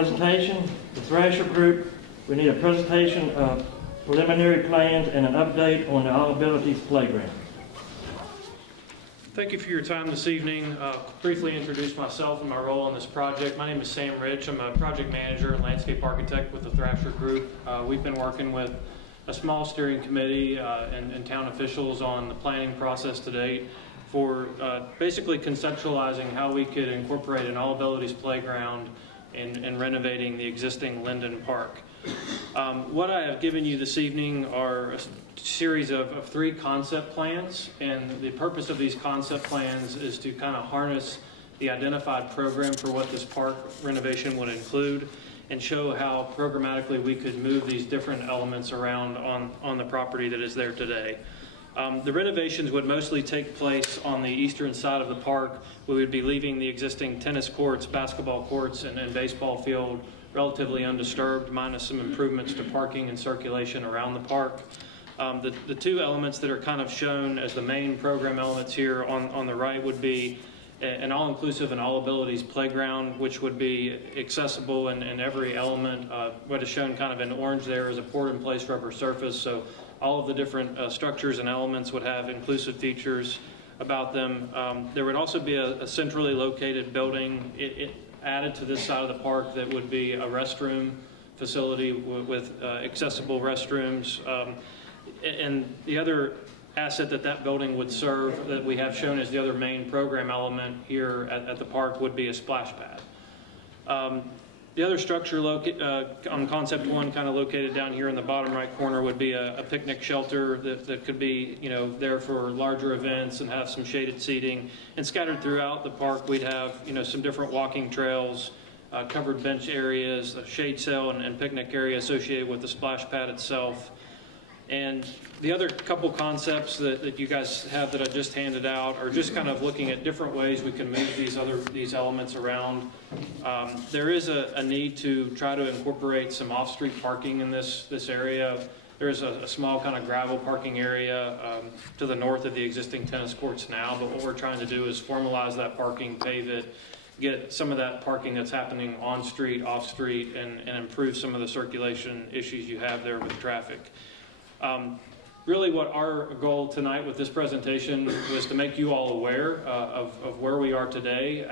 Presentation, the Thrasher Group, we need a presentation of preliminary plans and an update on the All Abilities Playground. Thank you for your time this evening. Briefly introduce myself and my role on this project. My name is Sam Rich. I'm a project manager and landscape architect with the Thrasher Group. We've been working with a small steering committee and town officials on the planning process to date for basically conceptualizing how we could incorporate an All Abilities Playground in renovating the existing Linden Park. What I have given you this evening are a series of 3 concept plans, and the purpose of these concept plans is to kind of harness the identified program for what this park renovation would include and show how programmatically we could move these different elements around on the property that is there today. The renovations would mostly take place on the eastern side of the park. We would be leaving the existing tennis courts, basketball courts, and baseball field relatively undisturbed, minus some improvements to parking and circulation around the park. The 2 elements that are kind of shown as the main program elements here on the right would be an all-inclusive and all-abilities playground, which would be accessible in every element. What is shown kind of in orange there is a poured-in-place rubber surface, so all of the different structures and elements would have inclusive features about them. There would also be a centrally located building added to this side of the park that would be a restroom facility with accessible restrooms. And the other asset that building would serve that we have shown as the other main program element here at the park would be a splash pad. The other structure on concept 1, kind of located down here in the bottom right corner, would be a picnic shelter that could be, there for larger events and have some shaded seating. And scattered throughout the park, we'd have, some different walking trails, covered bench areas, a shade sail and picnic area associated with the splash pad itself. And the other couple concepts that you guys have that I just handed out are just kind of looking at different ways we can move these elements around. There is a need to try to incorporate some off-street parking in this area. There's a small kind of gravel parking area to the north of the existing tennis courts now, but what we're trying to do is formalize that parking, pave it, get some of that parking that's happening on street, off street, and improve some of the circulation issues you have there with traffic. Really what our goal tonight with this presentation was to make you all aware of where we are today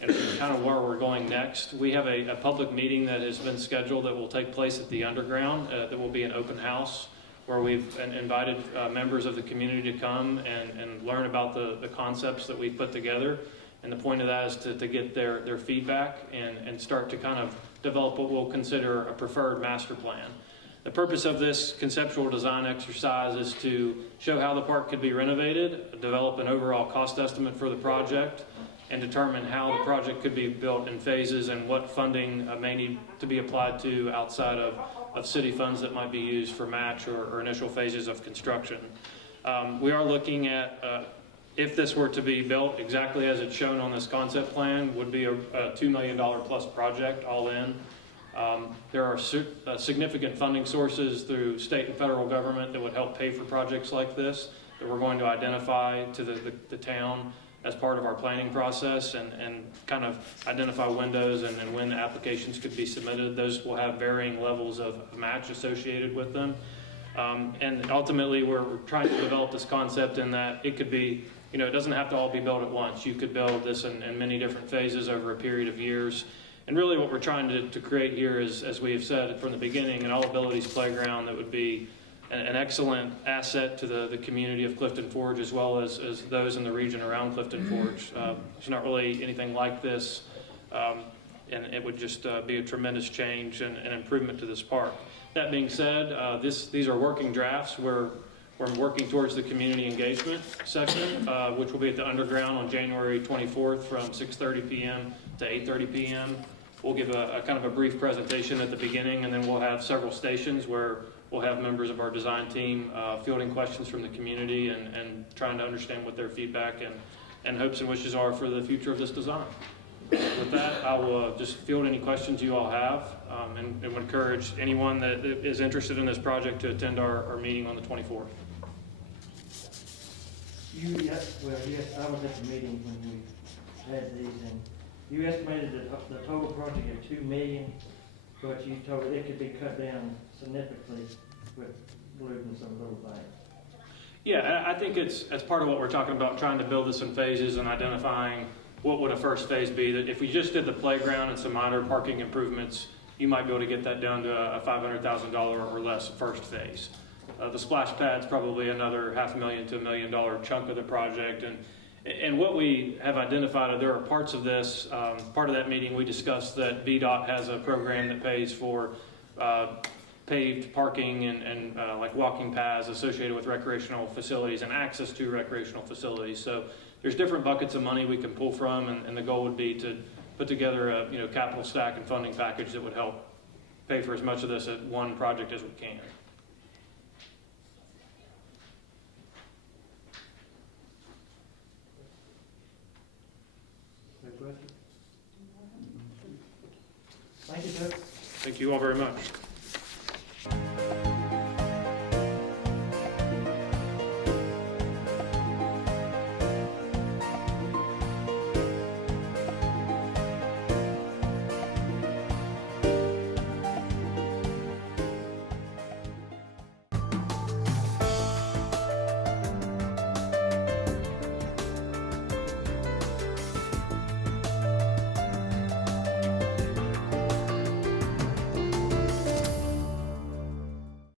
and kind of where we're going next. We have a public meeting that has been scheduled that will take place at the underground. That will be an open house where we've invited members of the community to come and learn about the concepts that we've put together. And the point of that is to get their feedback and start to kind of develop what we'll consider a preferred master plan. The purpose of this conceptual design exercise is to show how the park could be renovated, develop an overall cost estimate for the project, and determine how the project could be built in phases and what funding may need to be applied to outside of city funds that might be used for match or initial phases of construction. We are looking at, if this were to be built exactly as it's shown on this concept plan, would be a $2 million plus project all in. There are significant funding sources through state and federal government that would help pay for projects like this that we're going to identify to the town as part of our planning process and kind of identify windows and when applications could be submitted. Those will have varying levels of match associated with them. And ultimately we're trying to develop this concept in that it could be, it doesn't have to all be built at once. You could build this in many different phases over a period of years. And really what we're trying to create here is, as we have said from the beginning, an all-abilities playground that would be an excellent asset to the community of Clifton Forge as well as those in the region around Clifton Forge. There's not really anything like this, and it would just be a tremendous change and improvement to this park. That being said, these are working drafts. We're working towards the community engagement section, which will be at the underground on January 24th from 6:30 p.m. to 8:30 p.m. We'll give a kind of a brief presentation at the beginning, and then we'll have several stations where we'll have members of our design team fielding questions from the community and trying to understand what their feedback and hopes and wishes are for the future of this design. With that, I will just field any questions you all have and would encourage anyone that is interested in this project to attend our meeting on the 24th. Yes, I was at the meeting when we had these, and You estimated the total project at $2 million, but you told it could be cut down significantly with including some little things. Yeah, I think it's part of what we're talking about, trying to build this in phases and identifying what would a first phase be. That if we just did the playground and some minor parking improvements, you might be able to get that down to a $500,000 or less first phase. The splash pad's probably another $500,000 to $1 million chunk of the project. And what we have identified, there are parts of this, part of that meeting we discussed that VDOT has a program that pays for paved parking and like walking paths associated with recreational facilities and access to recreational facilities. So there's different buckets of money we can pull from, and the goal would be to put together a capital stack and funding package that would help pay for as much of this at one project as we can. Any questions? Thank you, sir. Thank you all very much.